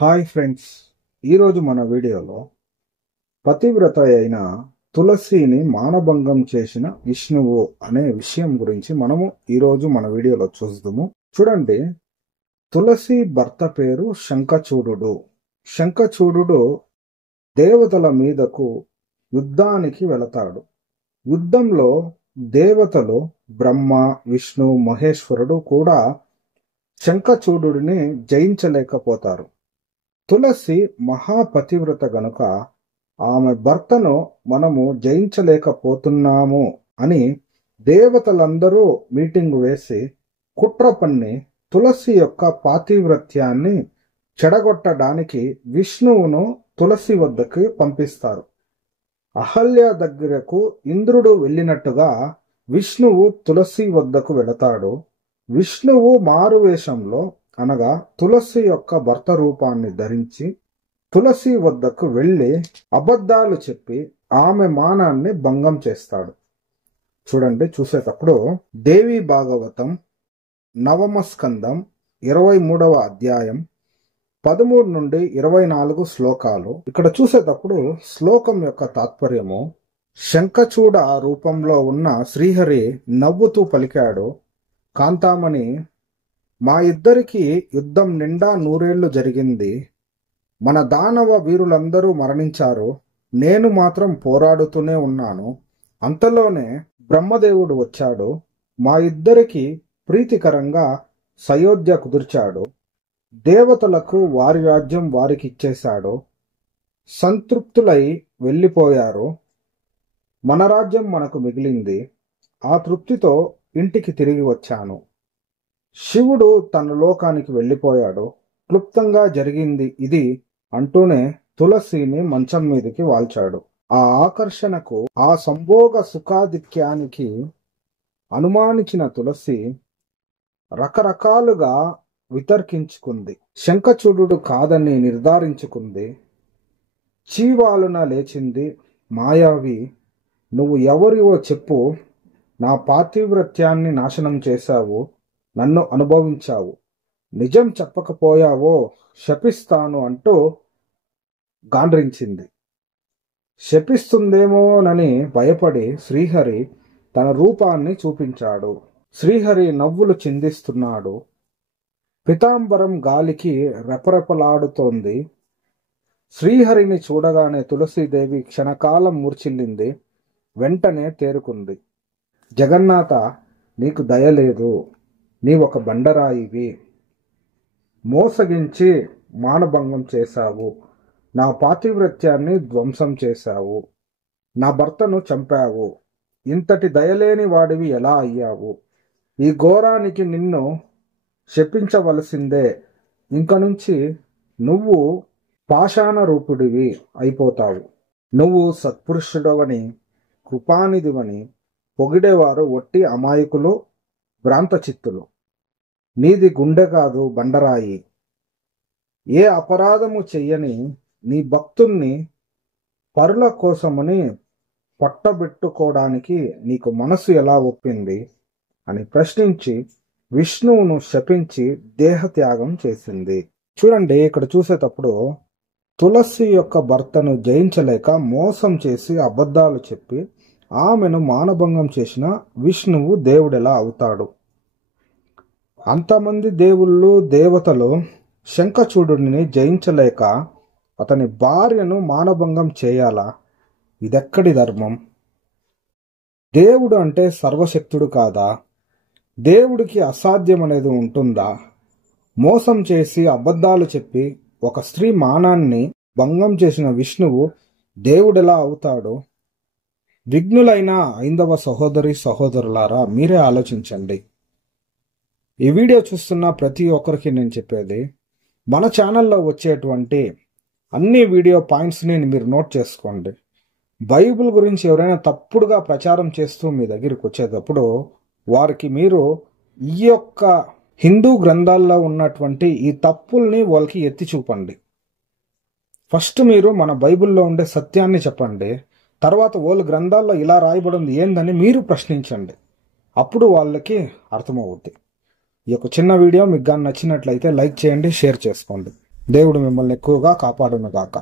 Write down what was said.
Hi friends, ఈరోజు మన వీడియోలో పతివ్రత అయిన తులసిని మానభంగం చేసిన విష్ణువు అనే విషయం గురించి మనము ఈరోజు మన వీడియోలో చూద్దాము. చూడండి, తులసి భర్త పేరు శంఖచూడుడు. శంఖచూడుడు దేవతల మీదకు యుద్ధానికి వెళతాడు. యుద్ధంలో దేవతలు బ్రహ్మ, విష్ణు, మహేశ్వరుడు కూడా శంఖచూడుడిని జయించలేకపోతారు. తులసి మహాపతివ్రత గనుక ఆమె భర్తను మనము జయించలేకపోతున్నాము అని దేవతలందరూ మీటింగ్ వేసి కుట్ర పన్ని తులసి యొక్క పాతివ్రత్యాన్ని చెడగొట్టడానికి విష్ణువును తులసి వద్దకు పంపిస్తారు. అహల్య దగ్గరకు ఇంద్రుడు వెళ్ళినట్టుగా విష్ణువు తులసి వద్దకు వెళతాడు. విష్ణువు మారువేషంలో అనగా తులసి యొక్క భర్త రూపాన్ని ధరించి తులసి వద్దకు వెళ్ళి అబద్ధాలు చెప్పి ఆమె మానాన్ని భంగం చేస్తాడు. చూడండి, చూసేటప్పుడు దేవి భాగవతం 9వ స్కందం 23వ అధ్యాయం 13 నుండి 24 శ్లోకాలు. ఇక్కడ చూసేటప్పుడు శ్లోకం యొక్క తాత్పర్యము, శంఖచూడ రూపంలో ఉన్న శ్రీహరి నవ్వుతూ పలికాడు, కాంతామణి, మా ఇద్దరికి యుద్ధం నిండా 100 ఏళ్లు జరిగింది. మన దానవ వీరులందరూ మరణించారు. నేను మాత్రం పోరాడుతూనే ఉన్నాను. అంతలోనే బ్రహ్మదేవుడు వచ్చాడు. మా ఇద్దరికి ప్రీతికరంగా సయోధ్య కుదిర్చాడు. దేవతలకు వారి రాజ్యం వారికి ఇచ్చేశాడు. సంతృప్తులై వెళ్ళిపోయారు. మన రాజ్యం మనకు మిగిలింది. ఆ తృప్తితో ఇంటికి తిరిగి వచ్చాను. శివుడు తన లోకానికి వెళ్ళిపోయాడు. క్లుప్తంగా జరిగింది ఇది అంటూనే తులసిని మంచం మీదకి వాల్చాడు. ఆ ఆకర్షణకు, ఆ సంభోగ సుఖాధిక్యానికి అనుమానించిన తులసి రకరకాలుగా వితర్కించుకుంది. శంఖచూడుడు కాదని నిర్ధారించుకుంది. చీవాలున లేచింది. మాయావి, నువ్వు ఎవరివో చెప్పు. నా పాతివ్రత్యాన్ని నాశనం చేశావు, నన్ను అనుభవించావు. నిజం చెప్పకపోయావో శపిస్తాను అంటూ గాండ్రించింది. శపిస్తుందేమోనని భయపడి శ్రీహరి తన రూపాన్ని చూపించాడు. శ్రీహరి నవ్వులు చిందిస్తున్నాడు. పితాంబరం గాలికి రెపరెపలాడుతోంది. శ్రీహరిని చూడగానే తులసీదేవి క్షణకాలం మూర్ఛిల్లింది. వెంటనే తేరుకుంది. జగన్నాథ, నీకు దయలేదు. నీవొక బండరాయివి. మోసగించి మానభంగం చేశావు. నా పాతివ్రత్యాన్ని ధ్వంసం చేశావు. నా భర్తను చంపావు. ఇంతటి దయలేని వాడివి ఎలా అయ్యావు? ఈ ఘోరానికి నిన్ను శపించవలసిందే. ఇంక నుంచి నువ్వు పాషాణ రూపుడివి అయిపోతావు. నువ్వు సత్పురుషుడవని, కృపానిధివని పొగిడేవారు ఒట్టి అమాయకులు, భ్రాంతచిత్తులు. నీది గుండె కాదు, బండరాయి. ఏ అపరాధము చెయ్యని నీ భక్తుణ్ణి పరుల కోసమని పట్టబెట్టుకోవడానికి నీకు మనసు ఎలా ఒప్పింది అని ప్రశ్నించి విష్ణువును శపించి దేహత్యాగం చేసింది. చూడండి, ఇక్కడ చూసేటప్పుడు తులసి యొక్క భర్తను జయించలేక మోసం చేసి అబద్ధాలు చెప్పి ఆమెను మానభంగం చేసిన విష్ణువు దేవుడెలా అవుతాడు? అంతమంది దేవుళ్ళు, దేవతలు శంఖచూడుని జయించలేక అతని భార్యను మానభంగం చేయాలా? ఇదెక్కడి ధర్మం? దేవుడు అంటే సర్వశక్తుడు కాదా? దేవుడికి అసాధ్యం అనేది ఉంటుందా? మోసం చేసి అబద్ధాలు చెప్పి ఒక స్త్రీ మానాన్ని భంగం చేసిన విష్ణువు దేవుడెలా అవుతాడు? విఘ్నులైన ఐందవ సహోదరి సహోదరులారా, మీరే ఆలోచించండి. ఈ వీడియో చూస్తున్న ప్రతి ఒక్కరికి నేను చెప్పేది, మన ఛానల్లో వచ్చేటువంటి అన్ని వీడియో పాయింట్స్ని మీరు నోట్ చేసుకోండి. బైబిల్ గురించి ఎవరైనా తప్పుడుగా ప్రచారం చేస్తూ మీ దగ్గరికి వచ్చేటప్పుడు వారికి మీరు ఈ యొక్క హిందూ గ్రంథాల్లో ఉన్నటువంటి ఈ తప్పుల్ని వాళ్ళకి ఎత్తి చూపండి. ఫస్ట్ మీరు మన బైబిల్లో ఉండే సత్యాన్ని చెప్పండి. తర్వాత వాళ్ళ గ్రంథాల్లో ఇలా రాయబడింది ఏందని మీరు ప్రశ్నించండి. అప్పుడు వాళ్ళకి అర్థమవుద్ది. ఈ యొక్క చిన్న వీడియో మీకు కానీ నచ్చినట్లయితే లైక్ చేయండి, షేర్ చేసుకోండి. దేవుడు మిమ్మల్ని ఎక్కువగా కాపాడునుగాక.